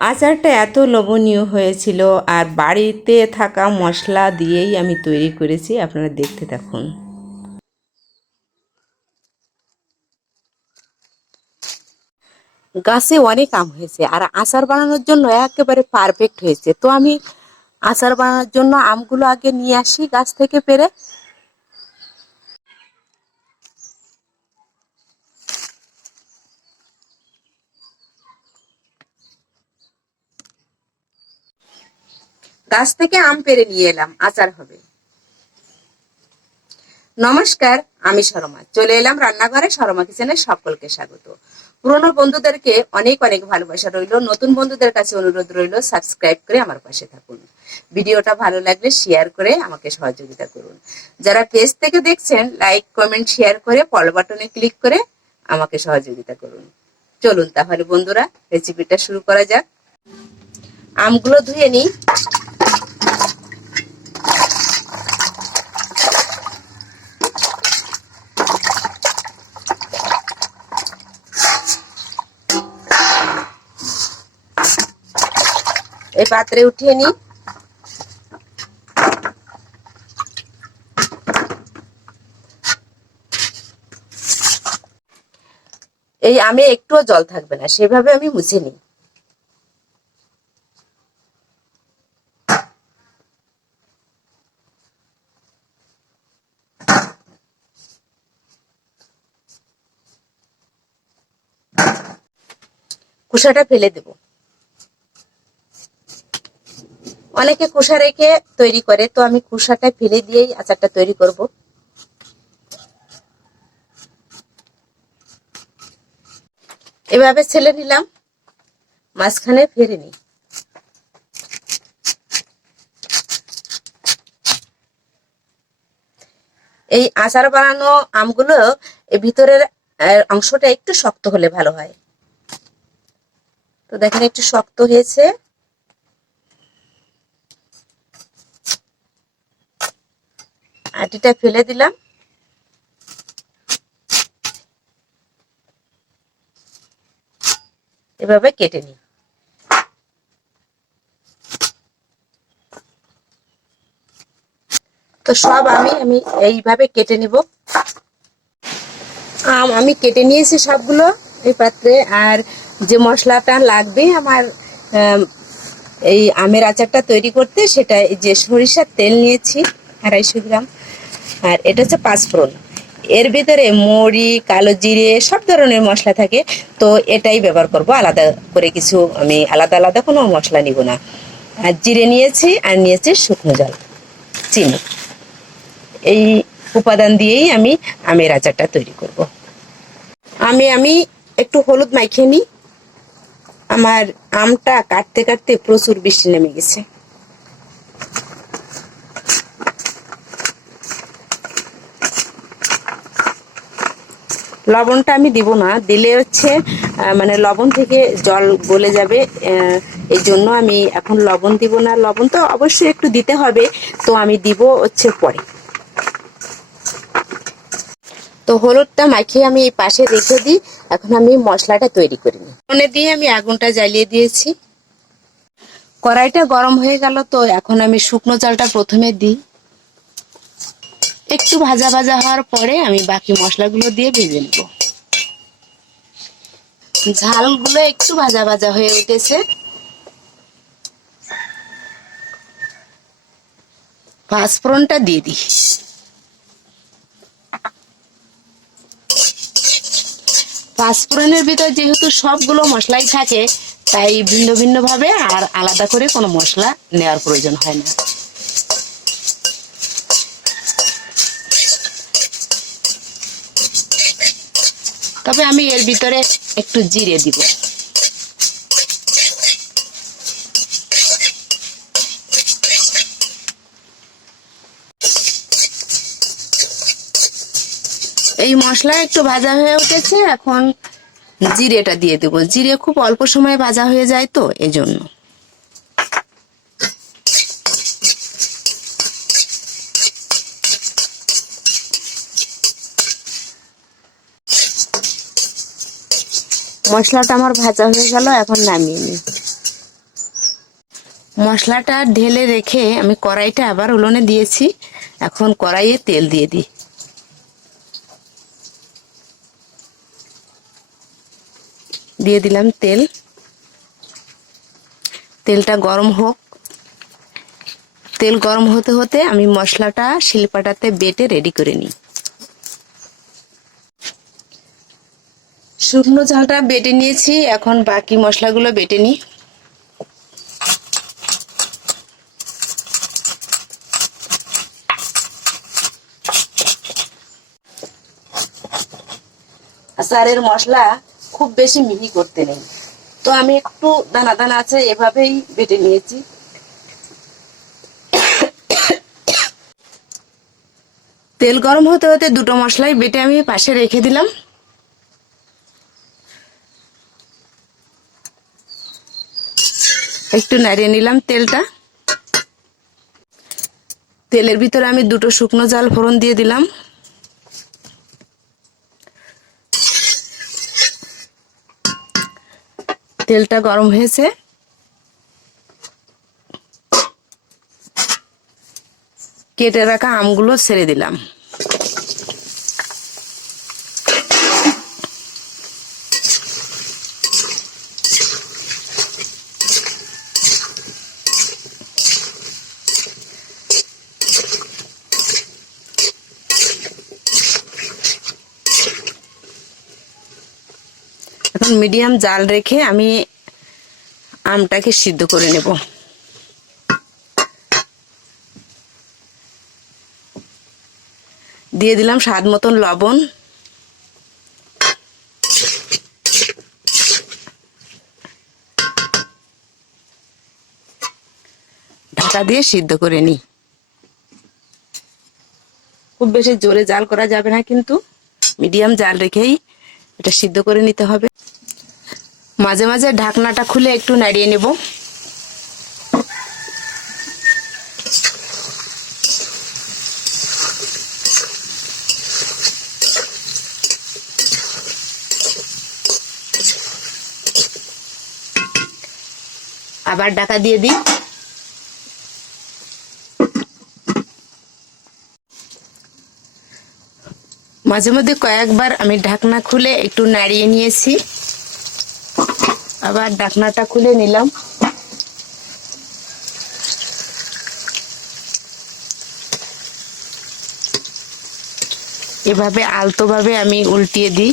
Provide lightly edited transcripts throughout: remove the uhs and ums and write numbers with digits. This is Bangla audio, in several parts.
আচারটা এত লোভনীয় হয়েছিল, আর বাড়িতে থাকা মশলা দিয়েই আমি তৈরি করেছি। আপনারা দেখতে থাকুন। গাছে অনেক আম হয়েছে, আর আচার বানানোর জন্য একেবারে পারফেক্ট হয়েছে। তো আমি আচার বানানোর জন্য আমগুলো আগে নিয়ে আসি গাছ থেকে পেড়ে। গাছ থেকে আম পেড়ে নিয়ে এলাম, আচার হবে। নমস্কার, আমি শর্মা। চলে এলাম রান্নাঘরে, শর্মা কিচেনে সকলকে স্বাগত। পুরনো বন্ধুদেরকে অনেক অনেক ভালোবাসা রইল, নতুন বন্ধুদের কাছে অনুরোধ রইল সাবস্ক্রাইব করে আমার পাশে থাকুন। ভিডিওটা ভালো লাগলে শেয়ার করে আমাকে সহযোগিতা করুন। যারা পেজ থেকে দেখছেন, লাইক কমেন্ট শেয়ার করে ফলো বাটনে ক্লিক করে আমাকে সহযোগিতা করুন। চলুন তাহলে বন্ধুরা, রেসিপিটা শুরু করা যাক। আমগুলো ধুয়ে নিই। এই পাত্রে উঠিয়ে নিই। এই আমে একটুও জল থাকবে না, সেভাবে আমি মুছে নিই। খোসাটা ফেলে দেব। অনেকে খোসা রেখে তৈরি করে, তো আমি খোসাটা ফেলে দিয়েই আচারটা তৈরি করব। এভাবে ছেলে নিলাম, মাঝখানে ফেরে নিই। এই আচার বানানো আমগুলো এই ভিতরের অংশটা একটু শক্ত হলে ভালো হয়। তো দেখেন একটু শক্ত হয়েছে। আটিটা ফেলে দিলাম। এভাবে কেটে নিই। তো সব আমি এইভাবে কেটে নিব। আমি কেটে নিয়েছি সবগুলো এই পাত্রে। আর যে মশলাটা লাগবে আমার এই আমের আচারটা তৈরি করতে, সেটা যে সরিষার তেল নিয়েছি 250 গ্রাম, আর এটা হচ্ছে পাঁচফোড়ন। এর ভিতরে মরি, কালো জিরে সব ধরনের মশলা থাকে, তো এটাই ব্যবহার করব। আলাদা করে কিছু আমি আলাদা আলাদা কোনো মশলা নিব না। আর জিরে নিয়েছি, আর নিয়েছি শুকনো জল, চিনি। এই উপাদান দিয়েই আমি আমের আচারটা তৈরি করব। আমি একটু হলুদ মাখিয়ে নিই। আমার আমটা কাটতে কাটতে প্রচুর বৃষ্টি নেমে গেছে। লবণটা আমি দিব না, দিলে হচ্ছে মানে লবণ থেকে জল গলে যাবে। এই জন্য আমি এখন লবণ দিব না। লবণ তো অবশ্যই একটু দিতে হবে, তো আমি দিব হচ্ছে পরে। তো হলুদটা মাখিয়ে আমি এই পাশে রেখে দিই। এখন আমি মশলাটা তৈরি করে নিই। ফোনে দিয়ে আমি আগুনটা জ্বালিয়ে দিয়েছি। কড়াইটা গরম হয়ে গেল, তো এখন আমি শুকনো চালটা প্রথমে দিই। একটু ভাজা ভাজা হওয়ার পরে আমি বাকি মশলাগুলো দিয়ে ভেজে নেব। ঝালগুলো একটু ভাজা ভাজা হয়ে উঠেছে। পাঁচফোড়নটা দিয়ে দিই। পাঁচফোড়নের ভিতর যেহেতু সবগুলো মশলাই থাকে, তাই ভিন্ন ভিন্ন ভাবে আর আলাদা করে কোনো মশলা নেওয়ার প্রয়োজন হয় না। তবে আমি এর ভিতরে একটু জিরে দিব। এই মশলা একটু ভাজা হয়ে উঠেছে, এখন জিরেটা দিয়ে দেব। জিরে খুব অল্প সময়ে ভাজা হয়ে যায়, তো এই জন্য। মশলাটা আমার ভাজা হয়ে গেল, এখন নামিয়ে নিই। মশলাটা ঢেলে রেখে আমি কড়াইটা আবার উনুনে দিয়েছি। এখন কড়াইয়ে তেল দিয়ে দিই। দিয়ে দিলাম তেল। তেলটা গরম হোক। তেল গরম হতে হতে আমি মশলাটা শিলপাটাতে বেটে রেডি করে নিই। শুকনো ঝালটা বেটে নিয়েছি, এখন বাকি মশলাগুলো বেটে নিই। আচারের মশলা খুব বেশি মিহি করতে নেই, তো আমি একটু দানা দানা আছে এভাবেই বেটে নিয়েছি। তেল গরম হতে হতে দুটো মশলাই বেটে আমি পাশে রেখে দিলাম। একটু নাড়িয়ে নিলাম তেলটা। তেলের ভিতরে আমি দুটো শুকনো ঝাল ফোড়ন দিয়ে দিলাম। তেলটা গরম হয়েছে, কেটে রাখা আমগুলো ছেড়ে দিলাম। এখন মিডিয়াম জাল রেখে আমি আমটাকে সিদ্ধ করে নেব। দিয়ে দিলাম স্বাদ মতন লবণ। ঢাকা দিয়ে সিদ্ধ করে নিই। খুব বেশি জোরে জাল করা যাবে না, কিন্তু মিডিয়াম জাল রেখেই এটা সিদ্ধ করে নিতে হবে। মাঝে মাঝে ঢাকনাটা খুলে একটু নাড়িয়ে নেব। আবার ঢাকা দিয়ে দিই। মাঝে মধ্যে কয়েকবার আমি ঢাকনা খুলে একটু নাড়িয়ে নিয়েছি। আবার ঢাকনাটা খুলে নিলাম। এভাবে আলতোভাবে আমি উল্টিয়ে দিই।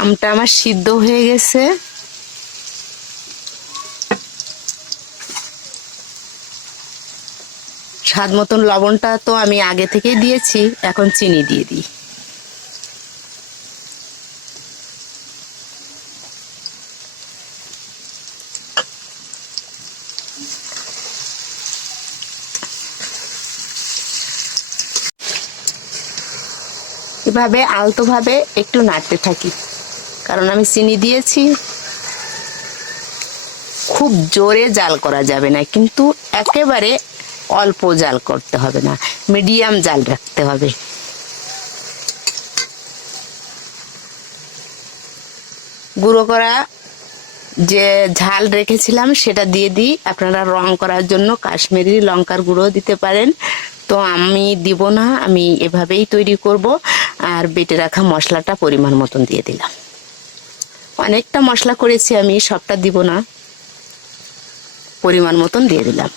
আমটা আমার সিদ্ধ হয়ে গেছে। স্বাদ মতন লবণটা তো আমি আগে থেকেই দিয়েছি, এখন চিনি দিয়ে দিই। এভাবে আলতোভাবে একটু নাড়তে থাকি, কারণ আমি চিনি দিয়েছি। খুব জোরে জাল করা যাবে না, কিন্তু একেবারে অল্প জাল করতে হবে না, মিডিয়াম জাল রাখতে হবে। গুঁড়ো করা যে ঝাল রেখেছিলাম সেটা দিয়ে দিই। আপনারা রং করার জন্য কাশ্মীরি লঙ্কার গুঁড়ো দিতে পারেন, তো আমি দিব না, আমি এভাবেই তৈরি করব। আর বেটে রাখা মশলাটা পরিমাণ মতন দিয়ে দিলাম। অনেকটা মশলা করেছি আমি, সবটা দিব না, পরিমাণ মতন দিয়ে দিলাম।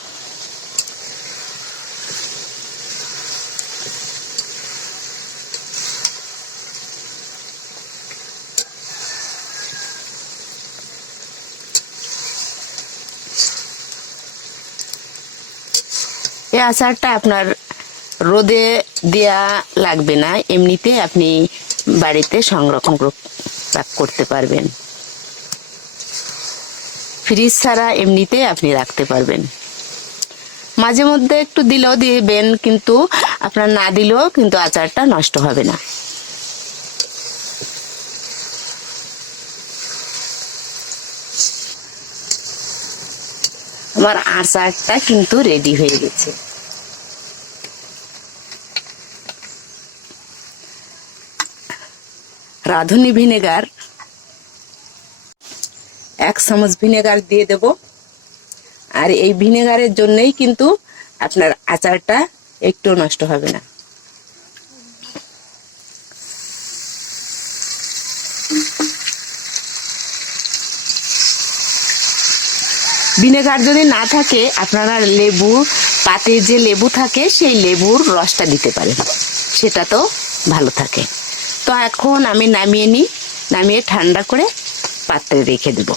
এই আচারটা আপনার রোদে দেয়া লাগবে না, এমনিতে আপনি বাড়িতে সংরক্ষণ করতে পারবেন। ফ্রিজ ছাড়া এমনিতে আপনি রাখতে পারবেন। মাঝে মধ্যে একটু দিলেও দিবেন, কিন্তু আপনার না দিলেও কিন্তু আচারটা নষ্ট হবে না। আমার আচারটা কিন্তু রেডি হয়ে গেছে। রাঁধুনি ভিনেগার 1 চামচ ভিনেগার দিয়ে দেব। আর এই ভিনেগারের জন্যই কিন্তু আপনার আচারটা একটু নষ্ট হবে না। ভিনেগার যদি না থাকে আপনারা লেবু পাতে যে লেবু থাকে সেই লেবুর রসটা দিতে পারেন, সেটা তো ভালো থাকে। তো এখন আমি নামিয়ে নিই, নামিয়ে ঠান্ডা করে পাত্রে রেখে দেব।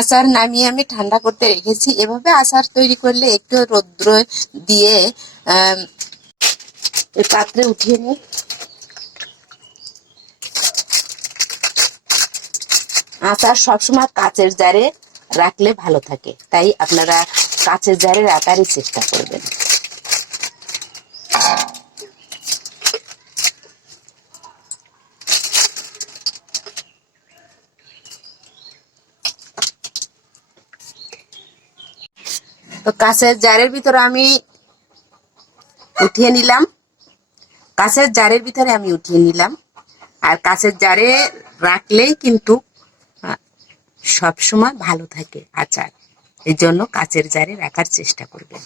আচার নামিয়ে আমি ঠান্ডা করতে রেখেছি। এভাবে আচার তৈরি করলে একটু রৌদ্র দিয়ে এই পাত্রে উঠিয়ে নিই। আচার সবসময় কাচের জারে রাখলে ভালো থাকে, তাই আপনারা কাচের জারে রাখারই চেষ্টা করবেন। তো কাঁচের জারের ভিতরে আমি উঠিয়ে নিলাম, কাঁচের জারের ভিতরে আমি উঠিয়ে নিলাম। আর কাঁচের জারে রাখলেই কিন্তু সব সময় ভালো থাকে আচার, এই জন্য কাঁচের জারে রাখার চেষ্টা করবেন।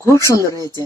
খুব সুন্দর হয়েছে।